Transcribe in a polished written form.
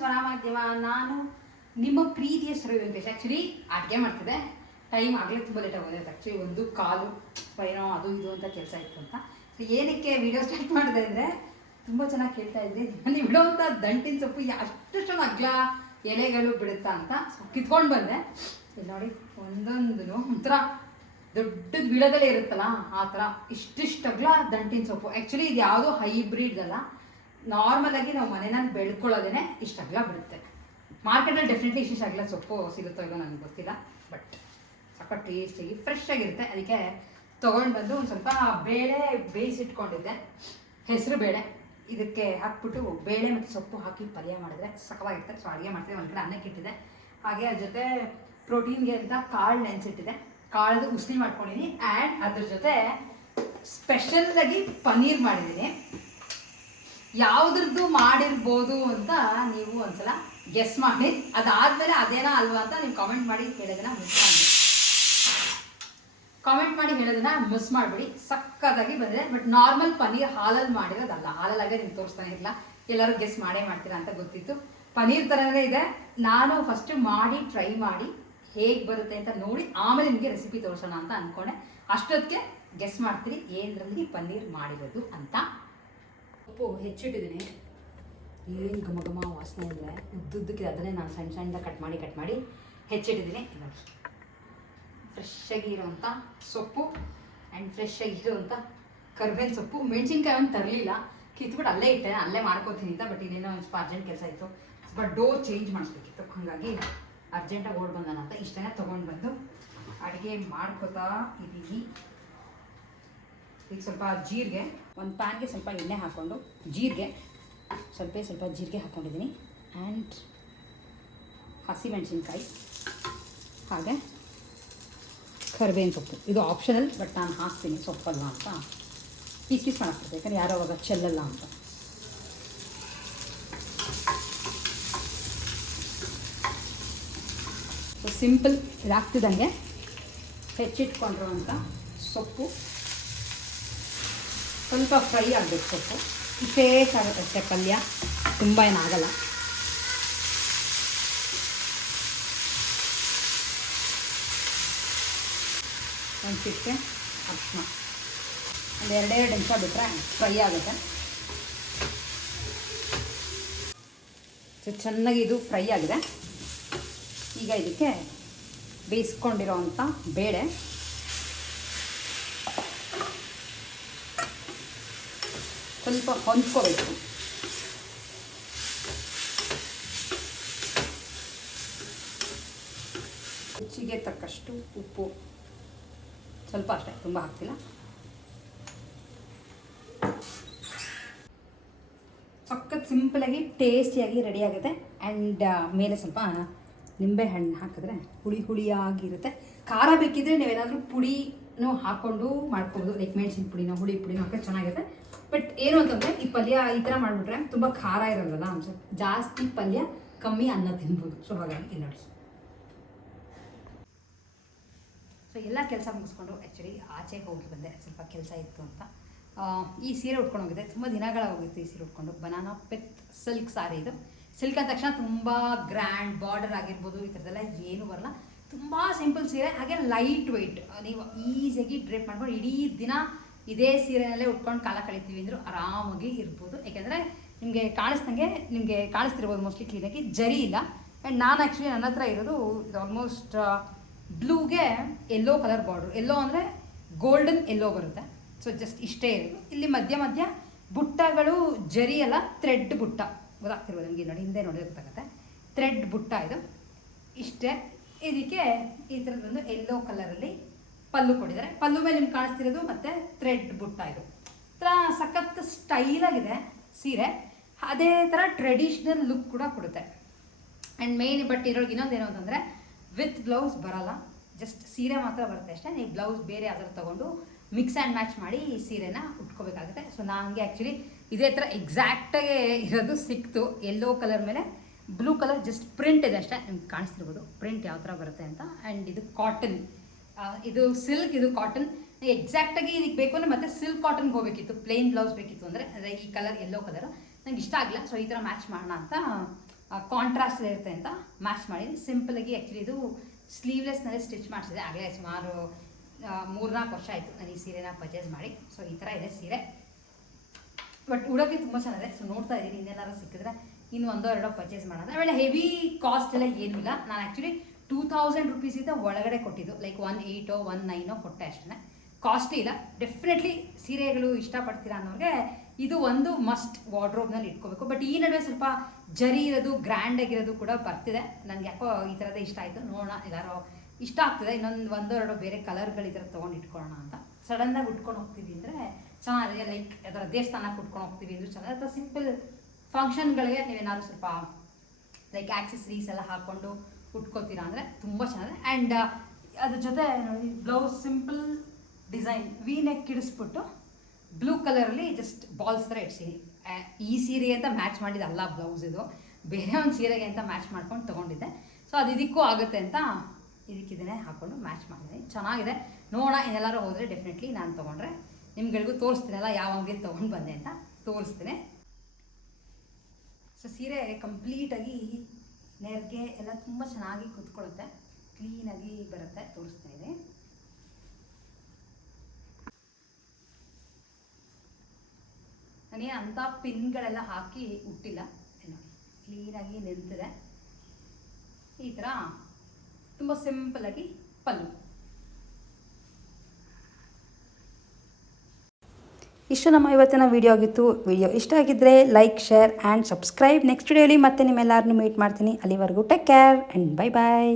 ಸ್ವರ ಮಾಧ್ಯಮ. ನಾನು ನಿಮ್ಮ ಪ್ರೀತಿಯ ಶ್ರೀ ವೆಂಕಟೇಶ್. ಆ್ಯಕ್ಚುಲಿ ಅಡುಗೆ ಮಾಡ್ತಿದ್ದೆ, ಟೈಮ್ ಆಗಲೇ ತುಂಬ ಲೇಟ್ ಆಗೋದು. ಆ್ಯಕ್ಚುಲಿ ಒಂದು ಕಾಲು ಏನೋ ಅದು ಇದು ಅಂತ ಕೆಲಸ ಇತ್ತು ಅಂತ. ಸೊ ಏನಕ್ಕೆ ವಿಡಿಯೋ ಸ್ಟಾರ್ಟ್ ಮಾಡಿದೆ ಅಂದರೆ, ತುಂಬ ಚೆನ್ನಾಗಿ ಕೇಳ್ತಾ ಇದ್ದೆ ನಾನು ಬಿಡೋವಂಥ ದಂಟಿನ ಸೊಪ್ಪು ಅಷ್ಟೊಂದು ಅಗ್ಲ ಎಲೆಗಳು ಬಿಡುತ್ತಾ ಅಂತ. ಸೊ ಕಿತ್ಕೊಂಡು ಬಂದೆ. ಇಲ್ಲಿ ನೋಡಿ, ಒಂದೊಂದು ಒಂಥರ ದೊಡ್ಡದು ಬೀಳದಲ್ಲೇ ಇರುತ್ತಲ್ಲ ಆ ಥರ ಇಷ್ಟಿಷ್ಟು ಅಗ್ಲ ದಂಟಿನ ಸೊಪ್ಪು. ಆ್ಯಕ್ಚುಲಿ ಇದು ಯಾವುದೋ ಹೈಬ್ರಿಡ್ಗಲ್ಲ, ನಾರ್ಮಲಾಗಿ ನಾವು ಮನೆಯಲ್ಲಿ ಬೆಳ್ಕೊಳ್ಳೋದೇ ಇಷ್ಟು ಅಗ್ಲ ಬಿಡುತ್ತೆ. ಮಾರ್ಕೆಟಲ್ಲಿ ಡೆಫಿನೆಟ್ಲಿ ಇಷ್ಟು ಅಗ್ಲ ಸೊಪ್ಪು ಸಿಗುತ್ತೋ ಇಲ್ಲೋ ನನಗೆ ಗೊತ್ತಿಲ್ಲ, ಬಟ್ ಸಖತ್ ಟೇಸ್ಟಿಯಾಗಿ ಫ್ರೆಶ್ ಆಗಿರುತ್ತೆ. ಅದಕ್ಕೆ ತೊಗೊಂಡು ಬಂದು ಒಂದು ಸ್ವಲ್ಪ ಬೇಳೆ ಬೇಯಿಸಿಟ್ಕೊಂಡಿದ್ದೆ, ಹೆಸರು ಬೇಳೆ. ಇದಕ್ಕೆ ಹಾಕ್ಬಿಟ್ಟು ಬೇಳೆ ಮತ್ತು ಸೊಪ್ಪು ಹಾಕಿ ಪಲ್ಯ ಮಾಡಿದ್ರೆ ಸಖತ್ತಾಗಿರುತ್ತೆ. ಸೊ ಅಡುಗೆ ಮಾಡ್ತೀವಿ. ಒಂದು ಕಡೆ ಅನ್ನಕ್ಕೆ ಇಟ್ಟಿದೆ, ಹಾಗೆ ಅದ್ರ ಜೊತೆ ಪ್ರೋಟೀನ್ಗೆ ಅಂತ ಕಾಳು ನೆನೆಸಿಟ್ಟಿದೆ, ಕಾಳದು ಉಸ್ಲಿ ಮಾಡ್ಕೊಂಡಿದ್ದೀನಿ. ಆ್ಯಂಡ್ ಅದ್ರ ಜೊತೆ ಸ್ಪೆಷಲ್ಲಾಗಿ ಪನ್ನೀರ್ ಮಾಡಿದ್ದೀನಿ. ಯಾವುದ್ರದ್ದು ಮಾಡಿರ್ಬೋದು ಅಂತ ನೀವು ಒಂದ್ಸಲ ಗೆಸ್ ಮಾಡಿ, ಅದಾದಮೇಲೆ ಅದೇನೋ ಅಲ್ವಾ ಅಂತ ನೀವು ಕಾಮೆಂಟ್ ಮಾಡಿ ಹೇಳೋದನ್ನ ಮಿಸ್ ಮಾಡಿಬಿಡಿ. ಸಕ್ಕತ್ತಾಗಿ ಬಂದಿದೆ. ಬಟ್ ನಾರ್ಮಲ್ ಪನ್ನೀರ್ ಹಾಲಲ್ಲಿ ಮಾಡಿರೋದಲ್ಲ, ಹಾಲಲ್ಲಾಗೆ ನಿಮ್ಗೆ ತೋರಿಸ್ತಾನೆ ಇಲ್ಲ, ಎಲ್ಲರೂ ಗೆಸ್ ಮಾಡೇ ಮಾಡ್ತೀರಾ ಅಂತ ಗೊತ್ತಿತ್ತು. ಪನ್ನೀರ್ ಥರನೇ ಇದೆ. ನಾನು ಫಸ್ಟು ಮಾಡಿ ಟ್ರೈ ಮಾಡಿ ಹೇಗೆ ಬರುತ್ತೆ ಅಂತ ನೋಡಿ ಆಮೇಲೆ ನಿಮಗೆ ರೆಸಿಪಿ ತೋರಿಸೋಣ ಅಂತ ಅಂದ್ಕೊಂಡೆ. ಅಷ್ಟೊತ್ತಿಗೆ ಗೆಸ್ ಮಾಡ್ತೀರಿ ಏನರಲ್ಲಿ ಪನ್ನೀರ್ ಮಾಡಿರೋದು ಅಂತ. ಉಪ್ಪು ಹೆಚ್ಚಿಟ್ಟಿದ್ದೀನಿ, ಏನು ಘಮ ಘಮ ವಾಸನೆ ಇದ್ದರೆ ಉದ್ದುದ್ದಕ್ಕೆ ಅದನ್ನೇ ನಾನು ಸಣ್ಣ ಸಣ್ಣದಾಗಿ ಕಟ್ ಮಾಡಿ ಹೆಚ್ಚಿಟ್ಟಿದ್ದೀನಿ. ನೋಡಿ, ಫ್ರೆಶ್ ಆಗಿರೋವಂಥ ಸೊಪ್ಪು ಆ್ಯಂಡ್ ಫ್ರೆಶ್ ಆಗಿರೋವಂಥ ಕರ್ಬೇವಿನ ಸೊಪ್ಪು. ಮೆಣಸಿನ್ಕಾಯಿ ಒಂದು ತರಲಿಲ್ಲ, ಕಿತ್ಬಿಟ್ಟು ಅಲ್ಲೇ ಇಟ್ಟೆ, ಅಲ್ಲೇ ಮಾಡ್ಕೋತೀನಿ ಅಂತ. ಬಟ್ ಇನ್ನೇನೋ ಸ್ವಲ್ಪ ಅರ್ಜೆಂಟ್ ಕೆಲಸ ಇತ್ತು, ಸ್ವಲ್ಪ ಡೋ ಚೇಂಜ್ ಮಾಡಿಸ್ಬೇಕಿತ್ತು, ಹಾಗಾಗಿ ಅರ್ಜೆಂಟಾಗಿ ಓಡ್ ಬಂದಾನ ಅಂತ ಇಷ್ಟನೇ ತೊಗೊಂಡು ಬಂದು ಅಡುಗೆ ಮಾಡ್ಕೋತಾ ಇದ್ದೀವಿ. ಈಗ ಸ್ವಲ್ಪ ಜೀರಿಗೆ, ಒಂದು ಪ್ಯಾನ್ಗೆ ಸ್ವಲ್ಪ ಎಣ್ಣೆ ಹಾಕ್ಕೊಂಡು ಸ್ವಲ್ಪ ಜೀರಿಗೆ ಹಾಕ್ಕೊಂಡಿದ್ದೀನಿ. ಆ್ಯಂಡ್ ಹಸಿಮೆಣಸಿನ್ಕಾಯಿ ಹಾಗೆ ಕರಿಬೇವಿನ ಸೊಪ್ಪು. ಇದು ಆಪ್ಷನಲ್, ಬಟ್ ನಾನು ಹಾಕ್ತೀನಿ, ಸೊಪ್ಪಲ್ಲ ಅಂತ ಪೀಸ್ ಮಾಡಾಕ್ಬಿಡ್ತೀನಿ, ಯಾಕಂದರೆ ಯಾರೋ ಅವಾಗ ಚೆಲ್ಲಲ್ಲ ಅಂತ. ಸೊ ಸಿಂಪಲ್ ಇದಾಗ್ತಿದ್ದಂಗೆ ಹೆಚ್ಚಿಟ್ಕೊಂಡಿರುವಂಥ ಸೊಪ್ಪು ಸ್ವಲ್ಪ ಫ್ರೈ ಆಗಬೇಕು. ಸೊಪ್ಪು ಇಷ್ಟೇ ಸಾಗುತ್ತೆ ಪಲ್ಯ, ತುಂಬ ಏನಾಗಲ್ಲ. ಒಂದು ಚಿಟಿಕೆ ಅರಿಶಿನ, ಒಂದು 2 ನಿಮಿಷ ಬಿಟ್ಟರೆ ಫ್ರೈ ಆಗುತ್ತೆ. ಸೊ ಚೆನ್ನಾಗಿ ಇದು ಫ್ರೈ ಆಗಿದೆ. ಈಗ ಇದಕ್ಕೆ ಬೇಯಿಸ್ಕೊಂಡಿರೋವಂಥ ಬೇಳೆ, ಸ್ವಲ್ಪ ಹೊಂದ್ಕೋಬೇಕು. ರುಚಿಗೆ ತಕ್ಕಷ್ಟು ಉಪ್ಪು, ಸ್ವಲ್ಪ ಅಷ್ಟೇ, ತುಂಬ ಹಾಕ್ತಿಲ್ಲ. ಸಖತ್ ಸಿಂಪಲಾಗಿ ಟೇಸ್ಟಿಯಾಗಿ ರೆಡಿಯಾಗುತ್ತೆ. ಆ್ಯಂಡ್ ಮೇಲೆ ಸ್ವಲ್ಪ ನಿಂಬೆ ಹಣ್ಣು ಹಾಕಿದ್ರೆ ಹುಳಿಯಾಗಿರುತ್ತೆ. ಖಾರ ಬೇಕಿದ್ರೆ ನೀವೇನಾದರೂ ಪುಡಿನೂ ಹಾಕ್ಕೊಂಡು ಮಾಡ್ಬೋದು, ಲೈಕ್ ಮೆಣಸಿನ ಪುಡಿನೋ ಹುಳಿ ಪುಡಿನೋ ಹಾಕಿದ್ರೆ ಚೆನ್ನಾಗಿರುತ್ತೆ. ಬಟ್ ಏನು ಅಂತಂದರೆ ಈ ಪಲ್ಯ ಈ ಥರ ಮಾಡಿಬಿಟ್ರೆ ತುಂಬ ಖಾರ ಇರೋಲ್ಲ, ಜಾಸ್ತಿ ಪಲ್ಯ ಕಮ್ಮಿ ಅನ್ನ ತಿನ್ಬೋದು. ಸೊ ಹಾಗಾಗಿ ಇಲ್ಲಿ ನೋಡಿ. ಸೊ ಎಲ್ಲ ಕೆಲಸ ಮುಗಿಸ್ಕೊಂಡು ಆ್ಯಕ್ಚುಲಿ ಆಚೆಗೆ ಹೋಗಿ ಬಂದೆ, ಸ್ವಲ್ಪ ಕೆಲಸ ಇತ್ತು ಅಂತ. ಈ ಸೀರೆ ಉಟ್ಕೊಂಡು ಹೋಗಿದ್ದೆ, ತುಂಬ ದಿನಗಳ ಹೋಗಿತ್ತು ಈ ಸೀರೆ ಉಟ್ಕೊಂಡು. ಬನಾನಾ ಪಿತ್ ಸಿಲ್ಕ್ ಸಾರಿ ಇದು. ಸಿಲ್ಕ್ ಅಂದ ತಕ್ಷಣ ತುಂಬ ಗ್ರ್ಯಾಂಡ್ ಬಾರ್ಡರ್ ಆಗಿರ್ಬೋದು, ಈ ಥರದ್ದೆಲ್ಲ ಏನೂ ಬರಲ್ಲ. ತುಂಬ ಸಿಂಪಲ್ ಸೀರೆ, ಹಾಗೆ ಲೈಟ್ ವೆಯ್ಟ್. ನೀವು ಈಸಿಯಾಗಿ ಡ್ರೇಪ್ ಮಾಡ್ಕೊಂಡು ಇಡೀ ದಿನ ಇದೇ ಸೀರೆನಲ್ಲೇ ಉಟ್ಕೊಂಡು ಕಾಲ ಕಳಿತೀವಿ ಅಂದರೂ ಆರಾಮಾಗಿ ಇರ್ಬೋದು. ಯಾಕೆಂದರೆ ನಿಮಗೆ ಕಾಣಿಸ್ತಿರ್ಬೋದು ಮೋಸ್ಟ್ಲಿ ಕ್ಲೀನಾಗಿ, ಜರಿ ಇಲ್ಲ. ಆ್ಯಂಡ್ ನಾನು ಆ್ಯಕ್ಚುಲಿ ನನ್ನ ಹತ್ರ ಇರೋದು ಇದು ಆಲ್ಮೋಸ್ಟ್ ಬ್ಲೂಗೆ ಎಲ್ಲೋ ಕಲರ್ ಬಾರ್ಡ್ರು, ಎಲ್ಲೋ ಅಂದರೆ ಗೋಲ್ಡನ್ ಎಲ್ಲೋ ಬರುತ್ತೆ. ಸೊ ಜಸ್ಟ್ ಇಷ್ಟೇ ಇರೋದು. ಇಲ್ಲಿ ಮಧ್ಯ ಬುಟ್ಟಗಳು ಜರಿ ಅಲ್ಲ, ಥ್ರೆಡ್ ಬುಟ್ಟ, ಗೊತ್ತಾಗ್ತಿರ್ಬೋದು ನಿಮಗೆ. ನೋಡಿ ಹಿಂದೆ ನೋಡಿ ಗೊತ್ತಾಗುತ್ತೆ, ಥ್ರೆಡ್ ಬುಟ್ಟ ಇದು. ಇಷ್ಟೇ. ಇದಕ್ಕೆ ಈ ಥರದ್ದೊಂದು ಎಲ್ಲೋ ಕಲರಲ್ಲಿ ಪಲ್ಲು ಕೊಟ್ಟಿದ್ದಾರೆ. ಪಲ್ಲು ಮೇಲೆ ನಿಮ್ಗೆ ಕಾಣಿಸ್ತಿರೋದು ಮತ್ತು ಥ್ರೆಡ್ ಬುಟ್ಟ. ಇದು ಥರ ಸಖತ್ ಸ್ಟೈಲಾಗಿದೆ ಸೀರೆ, ಅದೇ ಥರ ಟ್ರೆಡಿಷ್ನಲ್ ಲುಕ್ ಕೂಡ ಕೊಡುತ್ತೆ. ಆ್ಯಂಡ್ ಮೇಯ್ನ್ ಬಟ್ ಇರೋರಿಗೆ ಇನ್ನೊಂದೇನು ಅಂತಂದರೆ ವಿತ್ ಬ್ಲೌಸ್ ಬರೋಲ್ಲ, ಜಸ್ಟ್ ಸೀರೆ ಮಾತ್ರ ಬರುತ್ತೆ ಅಷ್ಟೇ. ನೀವು ಬ್ಲೌಸ್ ಬೇರೆ ಯಾವ್ದಾರು ತೊಗೊಂಡು ಮಿಕ್ಸ್ ಆ್ಯಂಡ್ ಮ್ಯಾಚ್ ಮಾಡಿ ಈ ಸೀರೆನ ಉಟ್ಕೋಬೇಕಾಗುತ್ತೆ. ಸೊ ನನಗೆ ಆ್ಯಕ್ಚುಲಿ ಇದೇ ಥರ ಎಕ್ಸಾಕ್ಟಾಗಿ ಇರೋದು ಸಿಕ್ತು, ಎಲ್ಲೋ ಕಲರ್ ಮೇಲೆ ಬ್ಲೂ ಕಲರ್ ಜಸ್ಟ್ ಪ್ರಿಂಟ್ ಇದೆ ಅಷ್ಟೇ. ನಿಮ್ಗೆ ಕಾಣಿಸ್ತಿರ್ಬೋದು ಪ್ರಿಂಟ್ ಯಾವ ಥರ ಬರುತ್ತೆ ಅಂತ. ಆ್ಯಂಡ್ ಇದು ಕಾಟನ್, ಇದು ಸಿಲ್ಕ್, ಇದು ಕಾಟನ್. ಎಕ್ಸಾಕ್ಟಾಗಿ ಇದಕ್ಕೆ ಬೇಕು ಅಂದರೆ ಮತ್ತೆ ಸಿಲ್ಕ್ ಕಾಟನ್ಗೆ ಹೋಗಬೇಕಿತ್ತು, ಪ್ಲೇನ್ ಬ್ಲೌಸ್ ಬೇಕಿತ್ತು ಅಂದರೆ ಈ ಕಲರ್ ಎಲ್ಲೋ ಕಲರ್ ನನಗೆ ಇಷ್ಟ ಆಗಿಲ್ಲ. ಸೊ ಈ ಥರ ಮ್ಯಾಚ್ ಮಾಡೋಣ ಅಂತ ಕಾಂಟ್ರಾಸ್ಟ್ ಇರುತ್ತೆ ಅಂತ ಮ್ಯಾಚ್ ಮಾಡಿ ಸಿಂಪಲಾಗಿ. ಆ್ಯಕ್ಚುಲಿ ಇದು ಸ್ಲೀವ್ಲೆಸ್ನಲ್ಲೇ ಸ್ಟಿಚ್ ಮಾಡಿಸಿದೆ. ಆಗಲೇ ಸುಮಾರು 3-4 ವರ್ಷ ಆಯಿತು ನಾನು ಈ ಸೀರೆನ ಪರ್ಚೇಸ್ ಮಾಡಿ. ಸೊ ಈ ಥರ ಇದೆ ಸೀರೆ, ಬಟ್ ಉಡೋಕ್ಕೆ ತುಂಬ ಚೆನ್ನಾಗಿದೆ. ಸೊ ನೋಡ್ತಾ ಇದ್ದೀನಿ, ಇನ್ನೇನಾದ್ರು ಸಿಕ್ಕಿದ್ರೆ ಇನ್ನು 1-2 ಪರ್ಚೇಸ್ ಮಾಡೋಣ. ಆಮೇಲೆ ಹೆವಿ ಕಾಸ್ಟ್ ಎಲ್ಲ ಏನೂ ಇಲ್ಲ. ನಾನು ಆ್ಯಕ್ಚುಲಿ 2000 ರುಪೀಸಿಂದ ಒಳಗಡೆ ಕೊಟ್ಟಿದ್ದು, ಲೈಕ್ 18 19 ಕೊಟ್ಟೆ ಅಷ್ಟೇ. ಕಾಸ್ಟ್ಲಿ ಇಲ್ಲ. ಡೆಫಿನೆಟ್ಲಿ ಸೀರೆಗಳು ಇಷ್ಟಪಡ್ತೀರಾ ಅನ್ನೋರಿಗೆ ಇದು ಒಂದು ಮಸ್ಟ್ ವಾರ್ಡ್ರೋಬ್ನಲ್ಲಿ ಇಟ್ಕೋಬೇಕು. ಬಟ್ ಈ ನಡುವೆ ಸ್ವಲ್ಪ ಜರಿ ಇರೋದು, ಗ್ರ್ಯಾಂಡಾಗಿರೋದು ಕೂಡ ಬರ್ತಿದೆ. ನನಗೆ ಯಾಕೋ ಈ ಥರದೇ ಇಷ್ಟ ಆಯಿತು. ನೋಡೋಣ, ಎಲ್ಲರೂ ಇಷ್ಟ ಆಗ್ತದೆ. ಇನ್ನೊಂದು 1-2 ಬೇರೆ ಕಲರ್ಗಳು ಈ ಥರ ತೊಗೊಂಡು ಇಟ್ಕೊಳ್ಳೋಣ ಅಂತ. ಸಡನ್ನಾಗಿ ಉಟ್ಕೊಂಡು ಹೋಗ್ತೀವಿ ಅಂದರೆ ಚೆನ್ನಾಗಿದೆ. ಲೈಕ್ ಅದರ ದೇವಸ್ಥಾನಕ್ಕೆ ಉಟ್ಕೊಂಡು ಹೋಗ್ತೀವಿ ಅಂದರೆ ಚೆನ್ನಾಗಿದೆ. ಅಥವಾ ಸಿಂಪಲ್ ಫಂಕ್ಷನ್ಗಳಿಗೆ ನೀವೇನಾದ್ರು ಸ್ವಲ್ಪ ಲೈಕ್ ಆಕ್ಸೆಸರೀಸ್ ಎಲ್ಲ ಹಾಕ್ಕೊಂಡು ಉಟ್ಕೋತೀರಾ ಅಂದರೆ ತುಂಬ ಚೆನ್ನಾಗಿದೆ. ಆ್ಯಂಡ್ ಅದ್ರ ಜೊತೆ ನೋಡಿ, blouse simple design V neck ಇಡಿಸ್ಬಿಟ್ಟು ಬ್ಲೂ ಕಲರಲ್ಲಿ ಜಸ್ಟ್ ಬಾಲ್ಸ್ ಥರ ಇಡ್ಸೀನಿ. ಈ ಸೀರೆ ಅಂತ ಮ್ಯಾಚ್ ಮಾಡಿದ್ದಲ್ಲ ಬ್ಲೌಸ್, ಇದು ಬೇರೆ ಒಂದು ಸೀರೆಗೆ ಅಂತ ಮ್ಯಾಚ್ ಮಾಡ್ಕೊಂಡು ತೊಗೊಂಡಿದ್ದೆ. ಸೊ ಅದು ಇದಕ್ಕೂ ಆಗುತ್ತೆ ಅಂತ ಇದಕ್ಕಿದನ್ನೇ ಹಾಕ್ಕೊಂಡು ಮ್ಯಾಚ್ ಮಾಡಿದ್ದೀನಿ. ಚೆನ್ನಾಗಿದೆ. ನೋಡೋಣ, ಇನ್ನೆಲ್ಲರೂ ಹೋದರೆ ಡೆಫಿನೆಟ್ಲಿ ನಾನು ತೊಗೊಂಡ್ರೆ ನಿಮ್ಗಳಿಗೂ ತೋರಿಸ್ತೀನಲ್ಲ ಯಾವ ಅಂಗಡಿಯಲ್ಲಿ ತೊಗೊಂಡು ಬಂದೆ ಅಂತ ತೋರಿಸ್ತೀನಿ. ಸೊ ಸೀರೆ ಕಂಪ್ಲೀಟಾಗಿ ನೆರಿಗೆ ಎಲ್ಲ ತುಂಬ ಚೆನ್ನಾಗಿ ಕುತ್ಕೊಳ್ಳುತ್ತೆ, ಕ್ಲೀನಾಗಿ ಬರುತ್ತೆ. ತೋರಿಸ್ತಾ ಇದೆ. ನಾನೇನು ಅಂಥ ಪಿನ್ಗಳೆಲ್ಲ ಹಾಕಿ ಉಟ್ಟಿಲ್ಲ, ನೋಡಿ ಕ್ಲೀನಾಗಿ ನಿಂತಿದೆ. ಈ ಥರ ತುಂಬ ಸಿಂಪಲಾಗಿ ಪಲ್ಲು. ಇಷ್ಟು ನಮ್ಮ ಇವತ್ತಿನ ವಿಡಿಯೋ ಆಗಿತ್ತು. ವಿಡಿಯೋ ಇಷ್ಟ ಆಗಿದ್ದರೆ like, share and subscribe. Next ವಿಡಿಯೋಲಿ ಮತ್ತೆ ನಿಮ್ಮೆಲ್ಲರನ್ನೂ ಮೀಟ್ ಮಾಡ್ತೀನಿ. ಅಲ್ಲಿವರೆಗೂ take care and bye bye.